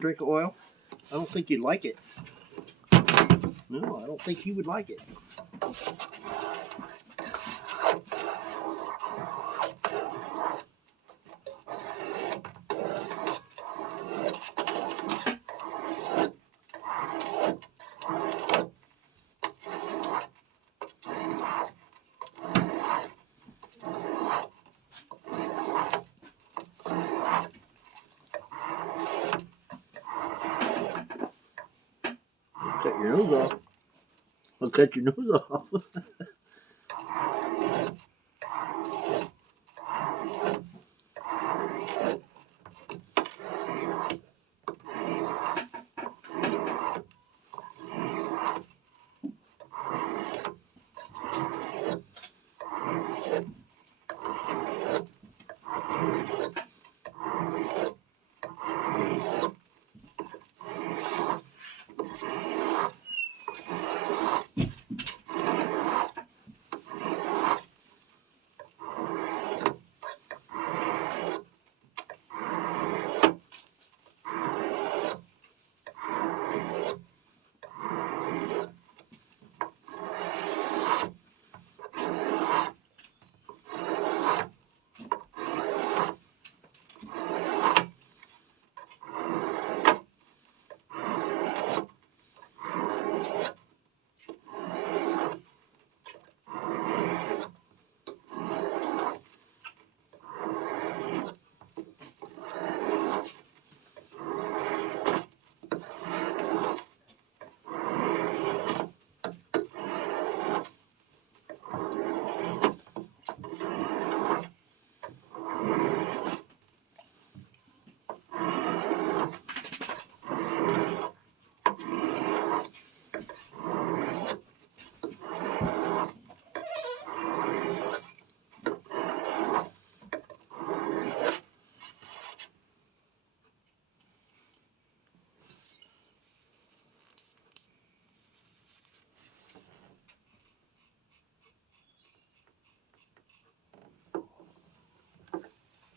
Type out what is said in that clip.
Drink of oil? I don't think you'd like it. No, I don't think you would like it. Cut your nose off. I'll cut your nose off.